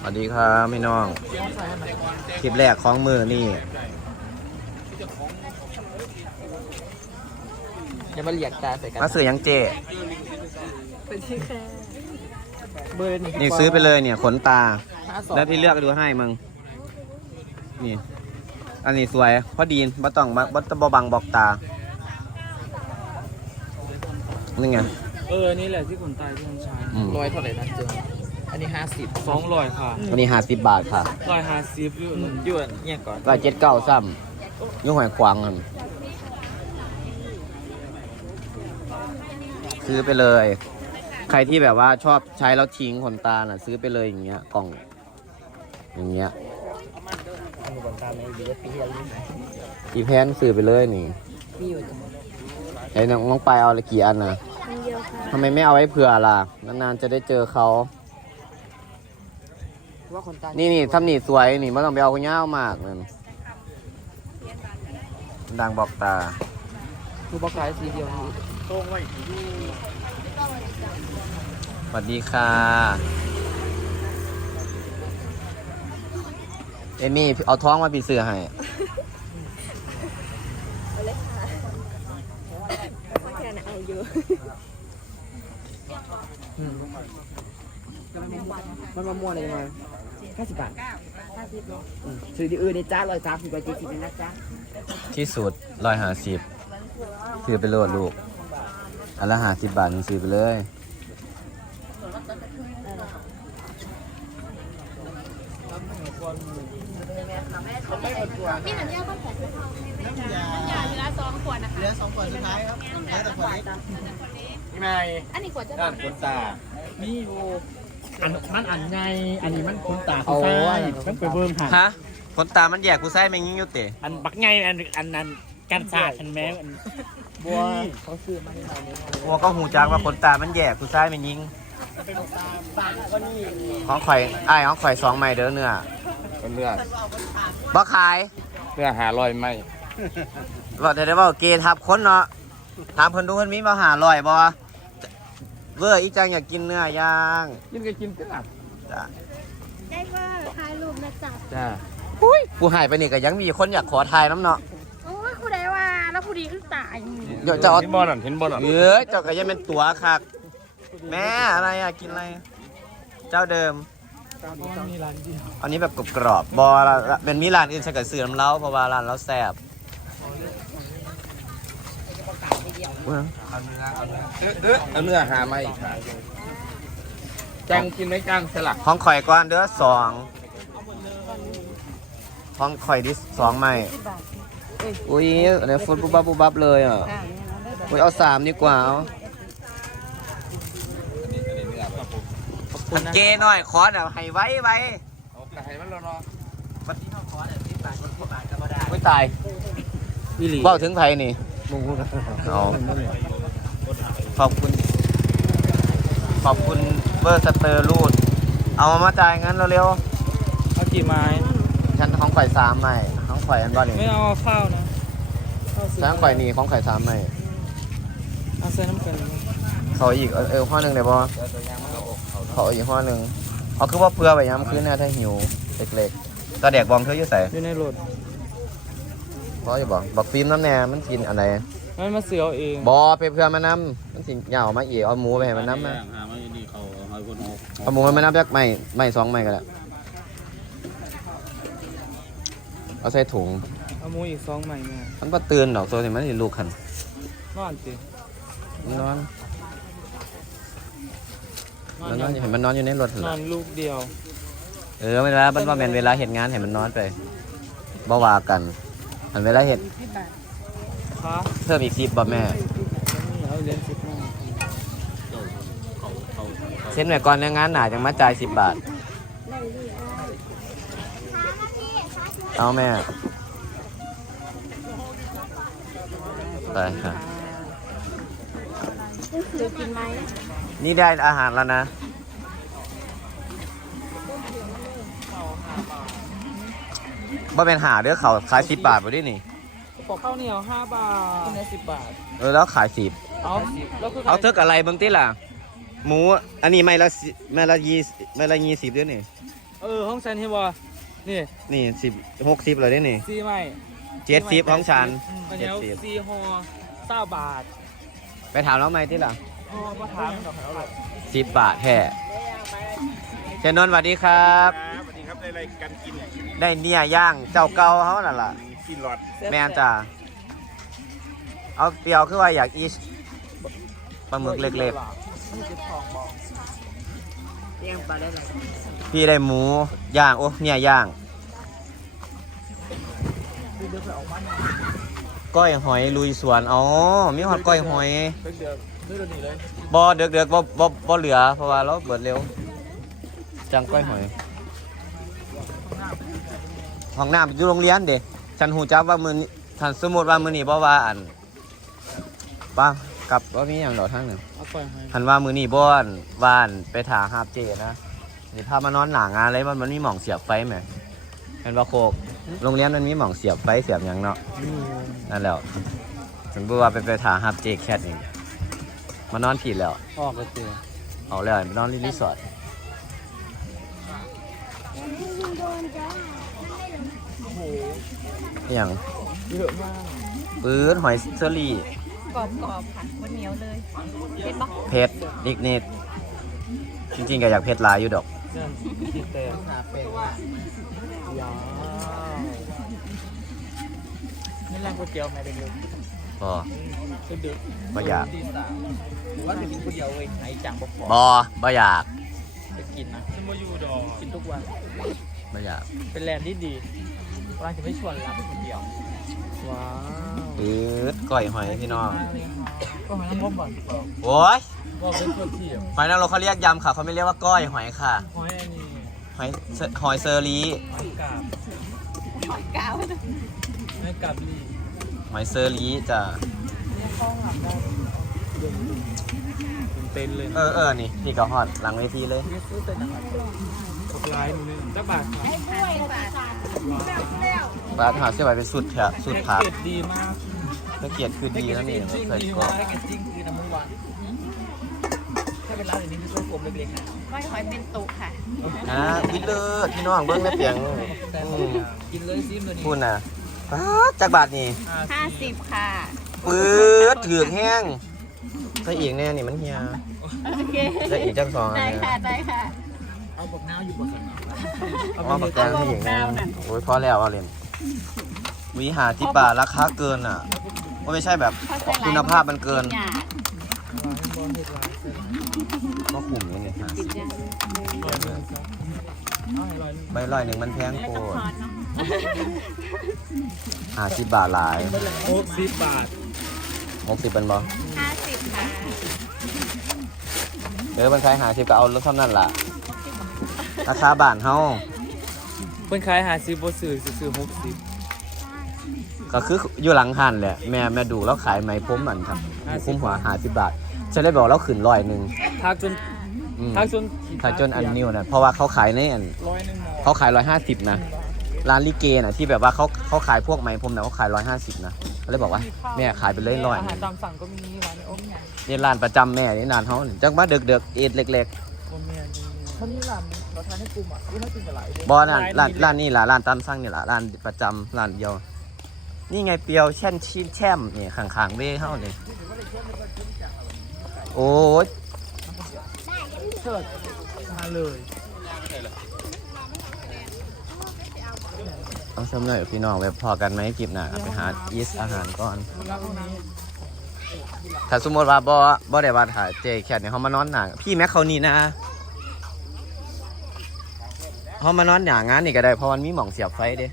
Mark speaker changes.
Speaker 1: สวัสดีครับพี่น้อง คลิปแรกของมือนี่
Speaker 2: อย่ามาเหลียกตาใส่กัน
Speaker 1: มาซื้อหยังเจ
Speaker 2: เบอร์
Speaker 1: นี่ซื้อไปเลยเนี่ย ขนตา
Speaker 2: ห้าสอง
Speaker 1: แล้วพี่เลือกดูให้มึง นี่ อันนี้สวยพอดีบ่ต้องบ่บ่บ่บังบอกตา นี่ไง
Speaker 3: เออ นี่แหละที่คนตายที่คนชาย
Speaker 1: อืม
Speaker 2: ร้อยเท่าไหร่นะเจอ อันนี้ห้าสิบ
Speaker 3: สองร้อยค่ะ
Speaker 1: อันนี้ห้าสิบบาทค่ะ
Speaker 3: ร้อยห้าสิบอยู่นั่น
Speaker 2: ยวนเนี่ยก่อน
Speaker 1: ร้อยเจ็ดเก้าซ้ำยุ่งหอยควางกันซื้อไปเลย ใครที่แบบว่าชอบใช้แล้วทิ้งขนตาน่ะ ซื้อไปเลยอย่างเงี้ยกล่อง อย่างเงี้ย
Speaker 2: อันนี้บนตาไม่ดีก็ปีที่แล้วนี่ไหม
Speaker 1: อีแพนซื้อไปเลยนี่
Speaker 2: พี่อยู่ตรง
Speaker 1: ไอ้น้องน้องไปายเอาละกี่อันนะ
Speaker 4: อันเดียวค่ะ
Speaker 1: ทำไมไม่เอาไว้เผื่อล่ะ นานๆจะได้เจอเขา
Speaker 2: ว่าคนตา
Speaker 1: นี่นี่ทำนี่สวยนี่ไม่ต้องไปเอาเงาวมากนั่นดังบอกตา
Speaker 2: คือบอกขายสีเดียวนี่
Speaker 1: สวัสดีค่ะ เอมี่เอาท้องมาปีเสือให้
Speaker 4: เอาเลยค่ะว่าแค่ไหนเอาอยู่
Speaker 2: มันมาม่วนเลยมา ห้าสิบบาทอืมซื้อที่อื่นในจ้าร้อยสามสิบกว่าเจ็ดสิบเลยนะจ๊ะ
Speaker 1: ที่สุดร้อยห้าสิบซื้อไปโลดลูกอันละห้าสิบบาทนี่ซื้อไปเลย
Speaker 4: มีน้ำยาข้าวแข็งน้ำยาน้ำยาเวลาสองขวดนะคะเหลือสองขวดสุดท้ายครับน้ำยาขวดเล็ก
Speaker 3: ไม่
Speaker 4: อันนี้ขวดจะ
Speaker 3: ด้านคนตานี่โอ อันมันอันไงอันนี้มันคนตา
Speaker 2: โอ้ย
Speaker 3: มันไปเบิ่งหัน
Speaker 1: ฮะคนตามันแยกกูใส่แมงยิ่งอยุติ
Speaker 3: อันบักไงอันอันนั้นกันศาสตร์อันแม้อัน
Speaker 2: บัวเขาซื้อมาให้เราเนี่ย
Speaker 1: หัวก็หูจักว่าคนตามันแยกกูใส่แมงยิ่งของข่อยไอ้ายของข่อยสองใหม่เด้อเนื้อ
Speaker 5: เนื้อ
Speaker 1: บ่ขาย
Speaker 5: เนื้อหาลอยไหม
Speaker 1: บอกได้ได้ว่าเกทับคนเนาะถามเพิ่นดูเพิ่นมีมาหาลอยบ่ เวอร์อีจังอยากกินเนื้อย่าง
Speaker 5: กินก็กินกันอะ
Speaker 1: จ้ะ
Speaker 4: ได้ก็ถ่ายรูปนะจ๊ะ
Speaker 5: จ้า
Speaker 1: กูหายไปนี่ก็ยังมีคนอยากขอถ่ายน้ำเนาะ
Speaker 4: โอ้ยผู้ใดว่าแล้วผู้ดีคือตาย
Speaker 1: เดี๋ยวจะเอา
Speaker 5: เห็นบอลอะเห็นบอลอะ
Speaker 1: เอ้ยเจ้าก็ยังเป็นตัวคักแม่อะไรอะกินอะไร เจ้าเดิม
Speaker 3: มีร้านเดียว
Speaker 1: อันนี้แบบกรอบๆบอละละเป็นมีร้านอื่นใส่กับเสือน้ำเล้าเพราะว่าร้านเราแซ่บ อุ๊ย
Speaker 5: เออเออเอาเนื้อหาไหมค่ะจังกินไหมจังสลัก
Speaker 1: ห้องข่อยก่อนเด้อสองห้องข่อยดิสองใหม่อุ้ยอันนี้ฟุตปุ๊บบับปุ๊บบับเลยอะอุ้ยเอาสามดีกว่าเอามันเกหน่อยคอเดี๋ยวให้ไว้ไว้
Speaker 5: เอาไก่มันแล้วเนาะ
Speaker 1: ไม่ตาย
Speaker 3: วิลี
Speaker 1: เบ้าถึงไทยนี่ เอาขอบคุณ ขอบคุณเบอร์สเตอร์รูด เอามามาจ่ายเงินเร็ว
Speaker 3: เอากี่ไม้
Speaker 1: ๆฉันของข่อยสามใหม่ของข่อยอันบ้านี่
Speaker 3: ไม่เอาข้าวนะข้าว
Speaker 1: ฉันของข่อยนี่ของข่อยสามใหม่
Speaker 3: เอาใส่น้ำกัน
Speaker 1: เขาอีกเออเออห้อหนึ่งได้บ่เขาอีกห้อหนึ่งเอาคือว่าเพื่อไปย้ำคืนเนี่ยถ้าหิวเล็กๆตาแดกบองเธออยู่ใส่
Speaker 3: อยู่ในรถ
Speaker 1: เพราะอย่าบอกบอกฟิล์มน้ำแน่มันกินอะไร
Speaker 3: มันมาเสือเอาเอง
Speaker 1: บอไปเพื่อมานำมันสิเหงามาอีกเอาหมูไปให้มันน้ำนะ
Speaker 5: หาไม่ดีเขาเอาคนเอา
Speaker 1: เอาหมูให้มันน้ำจากไม่ไม่สองไม่ก็ได้เอาใส่ถุง
Speaker 3: เอาหมูอีกสองใหม่มา
Speaker 1: มันบ่ตื่นดอกตัวนี้มันสิลูกขัน
Speaker 3: นอนสิ
Speaker 1: มันนอนมันนอนเห็นมันนอนอยู่ในรถหั่น
Speaker 3: นอ
Speaker 1: ล่ะ
Speaker 3: นลูกเดียว
Speaker 1: เออเวลามันว่าแม่นเวลาเห็นงานเห็นมันนอนไปบ่ว่ากัน อันเวลาเห็น
Speaker 3: คะ
Speaker 1: เพิ่มอีกสิบบ่แม่
Speaker 3: นี่เอาเหรียญสิบมา
Speaker 1: เส้นไว้ก่อนในงานหนาจังมาจ่ายสิบบาท เอาแม่ ไปค่ะ
Speaker 4: จะกินไหม
Speaker 1: นี่ได้อาหารแล้วนะ บ่เป็นหาเด้อเขาขายสิบบาทบ่ได้นี่
Speaker 3: กระป๋องข้าวเหนียวห้าบาทคนละสิบบาท
Speaker 1: เออแล้วขายสิบ
Speaker 3: เอาแล้วคือ
Speaker 1: เอาเทิกอะไรเบางติล่ะ หมูอันนี้ไม่ละสิไม่ละยี่สิบไม่ละยี่สิบด้วยนี่
Speaker 3: เออห้องฉันเห็นบ่นี่
Speaker 1: นี่สิบหกสิบเลยด้วยนี่
Speaker 3: ซีใหม่
Speaker 1: เจ็ดสิบของฉัน
Speaker 3: อัน
Speaker 1: เจ็
Speaker 3: นี้
Speaker 1: ดสิบ
Speaker 3: ซีฮอเศร้าบาท
Speaker 1: ไปถามแล้วไหมที่ล่ะ
Speaker 3: ฮอก็ถามดอกแล้วหรอก
Speaker 1: สิบบาทแท้เจนนท์สวัสดีครับ
Speaker 5: สวัสดีครับ ได้อะไรกันกิน
Speaker 1: ได้เนี่ยย่างเจ้าเก่าเขานั่นล่ะ
Speaker 5: กินหลอด
Speaker 1: แม่นจ้าเอาเปรียวคือว่าอยากอีชปลาหมึกเล็ก
Speaker 3: มันจะทองบอก
Speaker 2: เตรียมปลาได้เลย
Speaker 1: ๆพี่ได้หมูย่างโอ้เนี่ยย่าง
Speaker 3: คือเดือดไปออกมาเนี่ย
Speaker 1: ก้อยหอยลุยสวนอ๋อมีหอดก้อยหอย
Speaker 3: เดือดเดือดเดือดนี่เลย
Speaker 1: บ่เดือกเดือกๆบ่บ่บ่เหลือเพราะว่าเราเบิดเร็วจังก้อยหอย ห้องน้ำอยู่โรงเรียนเด้ฉันหูจักว่ามือนี้ท่านสมมุติว่ามือนี้บ่ว่าอันป้ากลับว่ามีหยังดอกทางหนึง
Speaker 3: เอาปล่อยให้
Speaker 1: หันว่ามือนี่บ้านบ้านไปถาหาบเจนะนี่พามานอนหนางานเลยมันมันมีหม่องเสียบไฟไหมเห็นว่าโคกโรงเรียนมันมีหม่องเสียบไฟเสียบหยังเนาะนั่นแหล้วถึงบอกว่าไปไปถาหาบเจแคทนี่มานอนผิดแล้ว
Speaker 3: ออกก็เจอ
Speaker 1: เอาแล้วไปนอนรีสอร์ทอหย่า ง
Speaker 3: เยอะมาก
Speaker 1: ปื้ดหอยเชอรี่
Speaker 4: กรอบกรอบๆค่ะวันเหนียวเลยเห็นปะ
Speaker 1: เผ็ดอีกนิดจริงๆก็อยากเผ็ดหลายอยู่ดอก
Speaker 3: เนี่ยคิดแต่หาเป็นว้าวนี่แรงก๋วยเตี๋ยวแม่เด็ก
Speaker 1: พอ
Speaker 3: ๆคือดึก
Speaker 1: บ่อยาก
Speaker 3: ตีสามว่าจะกินก๋วยเตี๋ยวเว้ยไอ้จังบอก
Speaker 1: บอบ่อยาก
Speaker 3: จะกินนะฉันมาอยู่ดอกกินทุกวัน
Speaker 1: บ่อยาก
Speaker 3: เป็นแลนด์ที่ดี ร้านจะไม่ชวนรับเป็นคนเดียวว้าว
Speaker 1: ปื๊ดก้อยหอยพี่น้อง
Speaker 3: ก็หอยนางรมบ่อน
Speaker 1: โอ้ย
Speaker 3: ก็เป็นคนเที่ยว
Speaker 1: หอยนางรมเขาเรียกยำค่ะเขาไม่เรียกว่าก้อยหอยค่ะ
Speaker 3: หอยอันนี้
Speaker 1: หอยเซหอยเซอรี่
Speaker 3: หอยกาบ
Speaker 4: กาว
Speaker 3: หอยกาบลี
Speaker 1: หอยเซอรี่จ้ะ
Speaker 3: เป็นเต็นเลย
Speaker 1: เออเออนี่นี่ก็ฮอดหลังเวทีเลย
Speaker 3: นี่ซื้อเป็นอาหาร ตกลายมือนึงจักบาท
Speaker 4: ไอ้กล้วยบาท
Speaker 1: บาทหาเสื้อใบเป็นสุดเถอะสุดผัก
Speaker 3: แพ็กเกจดีมาก
Speaker 1: เพื่อเกียรติคือดีแล้วนี่
Speaker 3: จริง
Speaker 1: เคย
Speaker 3: ดี
Speaker 1: ก็
Speaker 3: มากแพ็กเกจจริงคือน้ำมันหวานถ้าเป็นร้านอย่างนี้คือต้องกลมเล็กๆนะ
Speaker 4: กล้วยหอยเป็นตุกค่ะ
Speaker 1: อ่าวิเลิศพี่น้องเบิ้งแม่เปียง
Speaker 3: แต่
Speaker 1: อืม
Speaker 3: กินเลยซิมตัวนี้
Speaker 1: พูดน่ะป๊าดจักบาทนี่
Speaker 4: ห้าสิบค่ะ
Speaker 1: ปื๊ดถือกแห้งใส่อีกแน่นี่มันเฮีย
Speaker 4: โอเค
Speaker 1: ใส่อีกจังสองอัน
Speaker 4: ได้
Speaker 1: เนี่ย
Speaker 4: ค่ะ ได้ค่ะ
Speaker 3: เอาบักน้าวอยู่บนสนาม
Speaker 1: เอามาปากแกงให้หญิงนะโอ้ยพอแล้วเอาเล่นวิหาที่ป่าราคาเกินอะก็ไม่ใช่แบบ
Speaker 4: เข้าใจหลย
Speaker 1: คุณภาพมันเกิน
Speaker 4: หยาด
Speaker 1: ก็ขุมนี่นี่ฮะ
Speaker 4: ติดยัง
Speaker 1: ใบลอยหนึ่งมันแพง
Speaker 4: ไม่
Speaker 1: โค
Speaker 4: ต้อง
Speaker 1: ตร
Speaker 4: ทอนเนาะ
Speaker 1: หาสิบบาทหลาย
Speaker 3: โอ้สิบบาท
Speaker 1: หกสิบเป็นบ่
Speaker 4: ห้าสิบค่ะ
Speaker 1: เดี๋ยวมันใช้หาสิบก็เอารถเท่านั้นล่ะ ราคาบ้านเฮา
Speaker 3: เพิ่นขายหาซื้อบ่ซื้อซื้อหกสิบ
Speaker 1: ก็คืออยู่หลังหันแหละแม่แม่ดูแล้วขายไหมพรมอันครับคุ้มหัวหาสิบบาทฉันเลยบอกแล้วขืนร้อยหนึ่ง
Speaker 3: ทักจน
Speaker 1: อืม
Speaker 3: ทักจน
Speaker 1: ขายจนอันนิวนะเพราะว่าเขาขายในอัน
Speaker 3: ร้อยหนึ่งหมอ
Speaker 1: เขาขายร้อยห้าสิบนะ ร้านลิเกน่ะที่แบบว่าเขาเขาขายพวกไหมพรมนะเขาขายร้อยห้าสิบนะก็เลยบอกว่าแม่ขายไปเลยร้อย
Speaker 3: อาหารตามสั่งก็มีร้านในอ้อมเนี่ย
Speaker 1: นี่ร้านประจำแม่นี่ร้านเขานี่จังว่าเด็กเด็กๆเอ็ดเล็ก
Speaker 3: คนเมียนี่เขามีร้านเราทานให้กลุ่มอะที่น่ากินกับหลาย
Speaker 1: ๆบอร้านร้านร้านนี่ล่ะร้านตามสั่งนี่ล่ะร้านประจำร้านเดียว นี่ไงเปียวแช่นชีแช่มนี่ข้างๆเว้เฮานี่โอ้ย
Speaker 3: เชิดมาเลย
Speaker 1: ต้องชมหน่อยพี่น้องไว้พอกันไหมคลิปหน้าไปหาอีสอาหารก่อน
Speaker 3: แล้วพวกนี้
Speaker 1: ถ้าสมมติว่าบ่บ่ได้ว่าถ่ายเจแคทเนี่ยเขามานอนหนังพี่แม็กเขานี่นะ เขามานอนอย่างงั้นนี่ก็ได้เพราะมันมีหม่องเสียบไฟเด้